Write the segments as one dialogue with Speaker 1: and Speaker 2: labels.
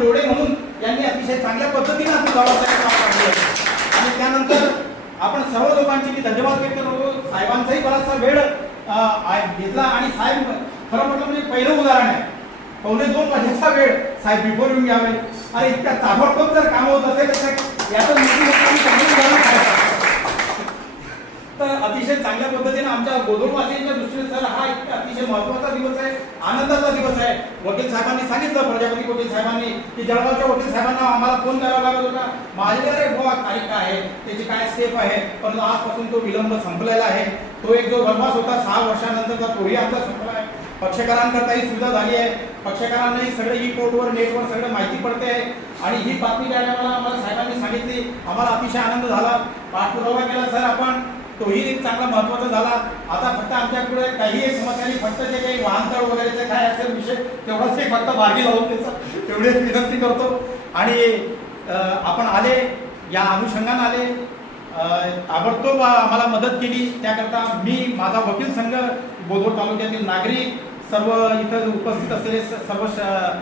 Speaker 1: डोळे म्हणून यांनी अतिशय चांगल्या पद्धतीने आपण बाबासाहेब काम काढले आणि त्यानंतर आपण सर्व लोकांचे मी धन्यवाद व्यक्त करतो. साहेबांचाही बराचसा वेळ घेतला. आणि साहेब खरं म्हटलं म्हणजे पहिलं उदाहरण आहे. पावणे दोन वाजेचा वेळ साहेब बिफोर येऊन घ्यावे आणि इतक्या ताबडतोब जर काम होत असेल तर याचं मोठी चांगली उदाहरण तर अतिशय चांगल्या पद्धतीने आमच्या गोदोरवासियांच्या दृष्टीने सर हा एक अतिशय महत्त्वाचा दिवस आहे आनंदाचा दिवस आहे. वकील साहेबांनी सांगितलं प्रजापती वकील साहेबांनी की जळगावच्या वकील साहेबांना आम्हाला फोन करावा लागत होता. माझ्याकडे अरे बुवा तारीख काय आहे? त्याची काय स्टेप आहे? परंतु आजपासून तो विलंब संपलेला आहे. तो एक जो वनवास होता सहा वर्षानंतरचा तोही आमचा संपला आहे. पक्षकारांकरताही सुविधा झाली आहे. पक्षकारांनाही सगळं ई पोर्टवर नेटवर सगळं माहिती पडते आहे. आणि ही बातमी द्यायला आम्हाला साहेबांनी सांगितली. आम्हाला अतिशय आनंद झाला. पाठपुरावा केला सर आपण. तोही एक चांगला महत्त्वाचा झाला. आता फक्त आमच्याकडे काही एक समस्या फक्त जे काही वाहनतळ वगैरेचे काय असेल विषय तेवढाच एक फक्त मार्गी लावून त्याचा तेवढीच विनंती करतो. आणि आपण आले या अनुषंगाने आले. ताबडतोब आम्हाला मदत केली. त्याकरता मी माझा वकील संघ बोधोर तालुक्यातील नागरिक सर्व इथं उपस्थित असलेले स- सर्व श-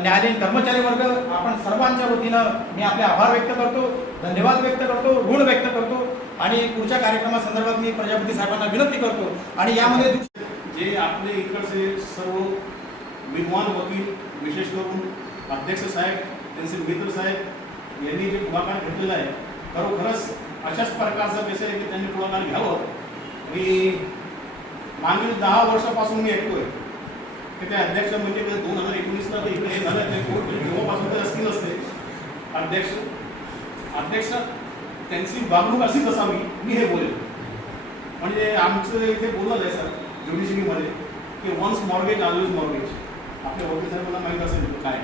Speaker 1: न्यायालयीन कर्मचारी वर्ग आपण सर्वांच्या वतीनं मी आपले आभार व्यक्त करतो. धन्यवाद व्यक्त करतो. ऋण व्यक्त करतो. आणि पुढच्या कार्यक्रमासंदर्भात मी प्रजापती साहेबांना विनंती करतो. आणि यामध्ये
Speaker 2: जे आपले इकडचे सर्व विद्वान वकील विशेष करून अध्यक्ष साहेब त्यांचे मित्र साहेब यांनी जे पुढाकार घेतलेला आहे खरोखरच अशाच प्रकारचा विषय आहे की त्यांनी पुढाकार घ्यावं. मी मागील दहा वर्षापासून मी ऐकतोय की ते अध्यक्ष म्हणजे दोन हजार एकोणीसला इकडे हे झालं ते कोर्ट तेव्हापासून ते असतील असते. अध्यक्ष अध्यक्ष त्यांची वागणूक अशीच असावी मी हे बोलेल म्हणजे आमचं इथे बोललं आहे सर ज्युडिशरीमध्ये की वन्स मॉर्गेज ऑलवेज मॉर्गेज आपल्या वकील साहेबांना माहीत असेल काय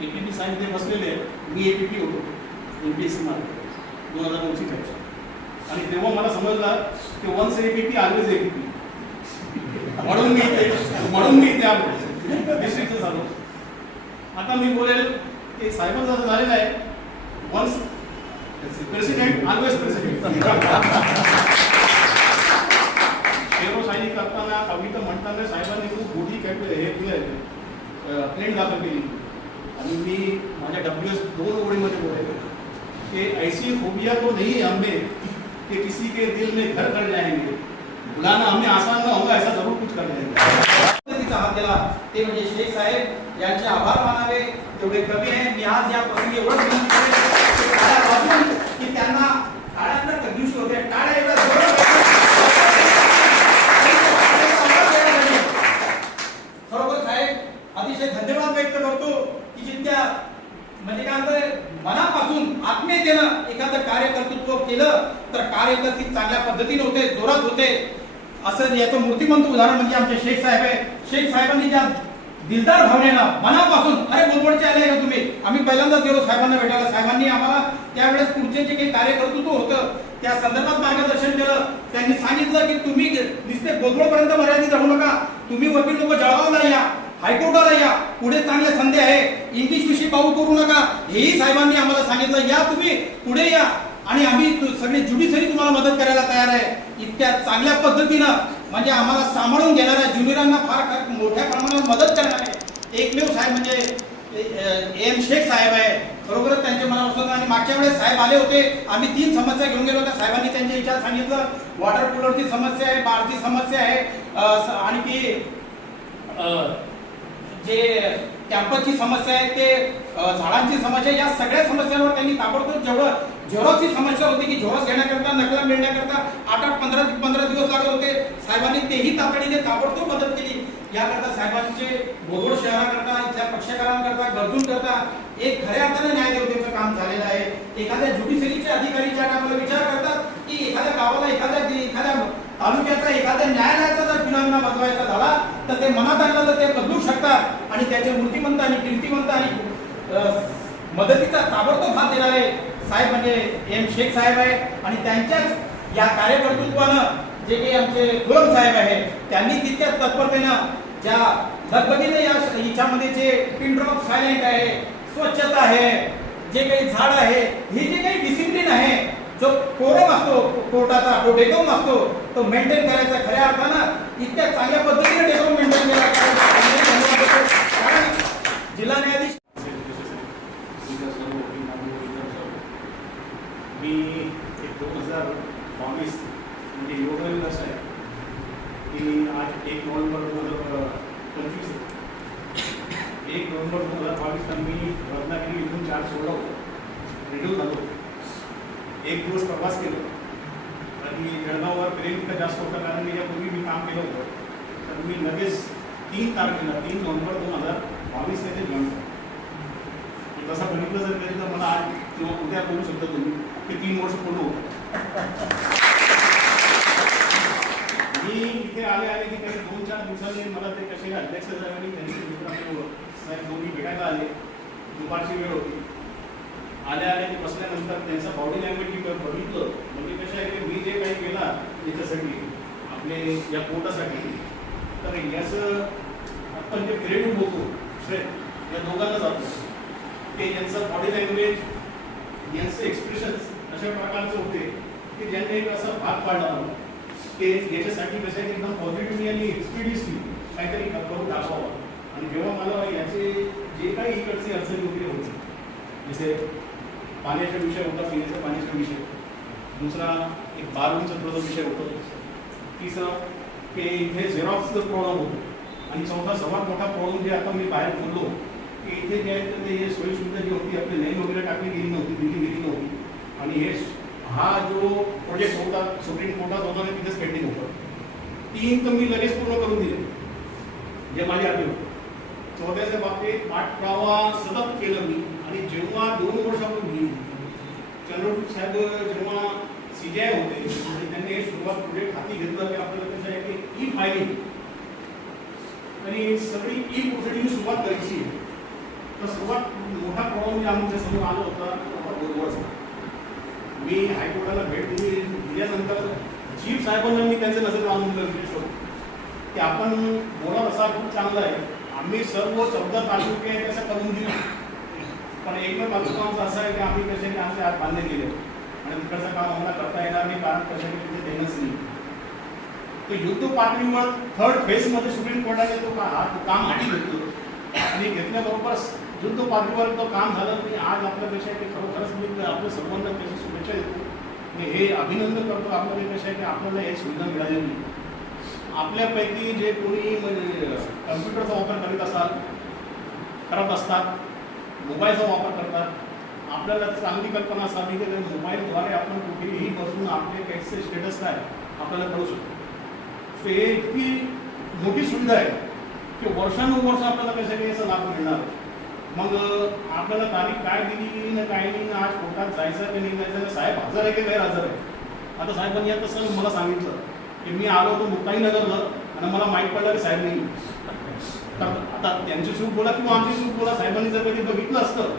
Speaker 2: ए पी पी साहेब ते बसलेले मी ए पी पी होतो एम पी एस सी मार्ग दोन हजार नऊची परीक्षा आणि तेव्हा मला समजलं की once A P P always A P P म्हणून मी इथे म्हणून मी इथे आलो. डिस्ट्रिक्टचं झालो. आता मी बोलेल की साहेबांचं झालेलं आहे वन्स प्रेसिडेंट ऑलवेज प्रेसिडेंट शेरोशाही करताना कविता म्हणताना साहेबांनी खूप मोठी काय हे केलं आहे प्लेन दाखल केली. आणि मी माझ्या डब्ल्यू एस दोन ओळीमध्ये बोलायला की ऐसी फोबिया तो नहीं है हमें कि किसी के दिल में घर कर जाएंगे. बुलाना हमें आसान ना होगा ऐसा जरूर कुछ कर जाएंगे
Speaker 1: पद्धतीचा हात दिला ते म्हणजे शेख साहेब यांचे आभार मानावे. तेवढे कमी आहे मी आज या प्रसंगी एवढंच विनंती करेन की टाळ्या वाजवून की त्यांना टाळ्यांना त्या दिवशी होत्या टाळ्या एवढ्या जोरात वाजवायच्या. खरोखर साहेब अतिशय धन्यवाद व्यक्त करतो की जितक्या म्हणजे काय म्हणतात मनापासून आत्मीयतेनं एखादं कार्यकर्तृत्व केलं तर कार्यकर्ती चांगल्या पद्धतीने होते जोरात होते. असं याचं मूर्तिमंत उदाहरण म्हणजे आमचे शेख साहेब आहे. शेख साहेबांनी ज्या दिलदार भावनेनं मनापासून अरे बोलवडचे आले का तुम्ही? आम्ही पहिल्यांदाच गेलो साहेबांना भेटायला साहेबांनी आम्हाला त्यावेळेस पुढचे जे काही कार्यकर्तृत्व होतं त्या संदर्भात मार्गदर्शन केलं. त्यांनी सांगितलं की तुम्ही नुसते बोलवडपर्यंत मर्यादित राहू नका. तुम्ही वकील लोक जळगावला या. हायकोर्टाला या. पुढे चांगल्या संधी आहे. इंग्लिश विषयी पाऊ करू नका. हेही साहेबांनी आम्हाला सांगितलं. या तुम्ही पुढे या. आणि आम्ही सगळे ज्युडिशरी तुम्हाला मदत करायला तयार आहे. इतक्या चांगल्या पद्धतीनं म्हणजे आम्हाला सांभाळून घेणाऱ्या ज्युनियरांना फार फार मोठ्या प्रमाणात मदत करणारे एकमेव साहेब म्हणजे एम शेख साहेब आहे. खरोखरच त्यांच्या मनापासून आणि मागच्या वेळेस साहेब आले होते. आम्ही तीन समस्या घेऊन गेलो होत्या साहेबांनी त्यांच्या विचार सांगितलं. वॉटर कूलरची समस्या आहे बारची समस्या आहे. आणखी जे कॅम्पसची समस्या आहे ते झाडांची समस्या या सगळ्या समस्यांवर त्यांनी ताबडतोब जेवढं झेरॉक्सची समस्या होती की झेरॉक्स घेण्याकरता नकला मिळण्याकरता आठ आठ पंधरा पंधरा दिवस लागत होते. साहेबांनी तेही तातडीने ताबडतोब मदत केली. याकरता साहेबांचे बोगोड शहराकरता इथल्या पक्षकारांकरता गरजूंकरता एक खऱ्या अर्थाने न्याय देवतेचं काम झालेलं आहे. एखाद्या ज्युडिशरीचे अधिकारी ज्या टायमाला विचार करतात की एखाद्या गावाला एखाद्या एखाद्या तालुक्याचा एखाद्या न्यायालयाचा जर फिनॉमिना बदलायचा झाला तर ते मनात आणलं तर ते बदलू शकतात आणि त्याचे मूर्तिमंत आणि कीर्तिमंत आणि मदतीचा ताबडतोब हात देणारे साहेब म्हणजे एम शेख साहेब आहे. आणि त्यांच्याच या कार्यकर्तृत्वानं जे काही आमचे गोरम साहेब आहे त्यांनी तितक्याच तत्परतेनं ज्या लगबगीने या हिच्यामध्ये जे पिनड्रॉप सायलेंट आहे स्वच्छता आहे जे काही झाड आहे ही जे काही डिसिप्लिन आहे जो कोरम असतो कोर्टाचा तो डेकोम असतो तो मेंटेन करायचा खऱ्या अर्थानं इतक्या चांगल्या पद्धतीने डेकोम मेंटेन केला. जिल्हा न्यायाधीश मी
Speaker 2: एक दोन हजार बावीस म्हणजे योगदान असं आहे की आज एक नोव्हेंबर दोन हजार पंचवीस एक नोव्हेंबर दोन हजार बावीसला मी रत्नागिरी इथून चार सोडा होतो. रेडिओ झालो एक दिवस प्रवास केला. आणि जळगाववर प्रेम इतकं जास्त होतं कारण मी यापूर्वी मी काम केलं होतं. तर मी लगेच तीन तारखेला तीन नोव्हेंबर दोन हजार बावीसला ते जॉईन झालो. तसा तसं बघितलं जर तरी तर मला आज किंवा उद्या बोलू शकता तुम्ही की तीन वर्ष पूर्ण होतं. मी इथे आले आले की काही दोन चार दिवसांनी मला ते कसे अध्यक्ष साहेबांनी त्यांचे मित्र साहेब दोन्ही भेटायला आले. दुपारची वेळ होती. आल्या आल्या ते बसल्यानंतर त्यांचा बॉडी लँग्वेज मी बघितलं. म्हणजे कसं आहे की मी जे काही केला याच्यासाठी आपले या पोटासाठी तर याचं आपण जे क्रेडिट होतो श्रेय या दोघांना जातो. ते यांचं बॉडी लँग्वेज यांचं एक्सप्रेशन्स अशा प्रकारचे होते की ज्यांनी एक असा भाग पाडला. ते याच्यासाठी कसं आहे एकदम पॉझिटिव्हली आणि एक्सपिरियन्सली काहीतरी करून दाखवावं. आणि जेव्हा मला याचे जे काही इकडचे अडचणी वगैरे होते जसे पाण्याचा विषय होता पिण्याचा पाण्याचा विषय दुसरा एक बारवीचा थोडासा विषय होता. तिसरा की इथे झेरॉक्सचं प्रॉब्लेम होतो. आणि चौथा सर्वात मोठा प्रॉब्लेम जे आता मी बाहेर बोललो की इथे जे आहे तर ते सोयीसुविधा जी होती आपली लाईन वगैरे टाकली गेली नव्हती दिली गेली नव्हती. आणि हे हा जो प्रोजेक्ट होता सुप्रीम कोर्टात होता तिथेच पेंडिंग होतं. तीन तर मी लगेच पूर्ण करून दिले. जे माझे आधी होतं. चौथ्याच्या बाबतीत पाठपुरावा सतत केलं मी आणि जेव्हा दोन वर्षापूर्वी चंद्रपूर साहेब जेव्हा सीजीआय होते आणि त्यांनी सुरुवात पुढे हाती घेतलं की आपल्याला कसं आहे की ई फायलिंग आणि सगळी ई प्रोसिडिंग सुरुवात करायची. तर सर्वात मोठा प्रॉब्लेम जे म्हणजे आमच्यासमोर आला होता तो होता मी हायकोर्टाला भेट दिली दिल्यानंतर चीफ साहेबांना मी त्यांचं नजर लावून दिलं की आपण बोला असा खूप चांगला आहे. आम्ही सर्व चौदा तालुके आहेत तसं करून दिलं. पण एकमेव तालुका आमचा असा आहे की आम्ही कसे आमचे हात बांधले गेले. आणि तिकडचं काम आम्हाला करता येणार नाही कारण कशाने तिथे देणंच नाही. तर युद्ध पातळीवर थर्ड फेजमध्ये सुप्रीम कोर्टाने तो का काम आधी घेतलं. आणि घेतल्याबरोबर युद्ध पातळीवर तो काम झालं आणि आज आपल्यापेक्षा आहे की खरोखरच मी आपलं संबंध त्याची शुभेच्छा देतो मी हे अभिनंदन करतो आपल्याला कशा आहे की आपल्याला हे सुविधा मिळालेली आपल्यापैकी जे कोणी म्हणजे कम्प्युटरचा वापर करीत असाल करत असतात मोबाईलचा वापर करतात आपल्याला चांगली कल्पना असावी की मोबाईलद्वारे आपण कुठेही बसून आपले पैसे स्टेटस काय आपल्याला कळू शकतो. ते हे इतकी मोठी सुविधा आहे की वर्षानुवर्ष आपल्याला कसं काही याचा लाभ मिळणार मग आपल्याला तारीख काय दिली ना काय नाही ना आज कोर्टात जायचं की नाही जायचं साहेब हजर आहे की गैरहजर आहे? आता साहेबांनी आता तसं मला सांगितलं की मी आलो होतो मुक्ताईनगरला आणि मला माहीत पडलं की साहेब नाही. तर आता त्यांची सूट बोला किंवा आमची सूट बोला साहेबांनी जर कधी बघितलं असतं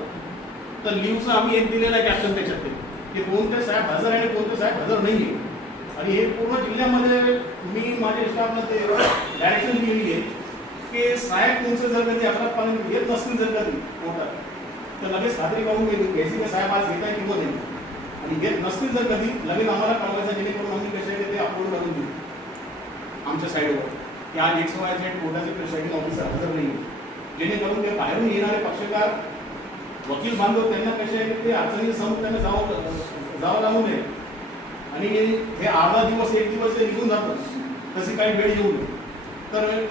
Speaker 2: तर लिव्हचं आम्ही एक दिलेलं आहे कॅप्टन त्याच्यात की कोणते साहेब हजर आहे आणि कोणते साहेब हजर नाही आहे. आणि हे पूर्ण जिल्ह्यामध्ये मी माझ्या स्टाफला ते डायरेक्शन दिलेली आहे की साहेब तुमचे जर कधी अकरा पाणी येत नसतील जर कधी कोर्टात तर लगेच खात्री करून घ्यायची घ्यायची की साहेब आज घेत आहे किंवा नाही. आणि घेत नसतील जर कधी लगेच आम्हाला कळवायचं जेणेकरून आम्ही कसे ते अपलोड करून देऊ. आमच्या साईडवर त्या आज एक्स वाय कोर्टाचे प्रिसाइडिंग ऑफिसर हजर नाही जेणेकरून ते बाहेरून येणारे पक्षकार वकील बांधव त्यांना कसे ते अडचणी समोर त्यांना जावं जावं लागू नये. आणि हे अर्धा दिवस एक दिवस निघून जातं तशी काही वेळ येऊ नये. तर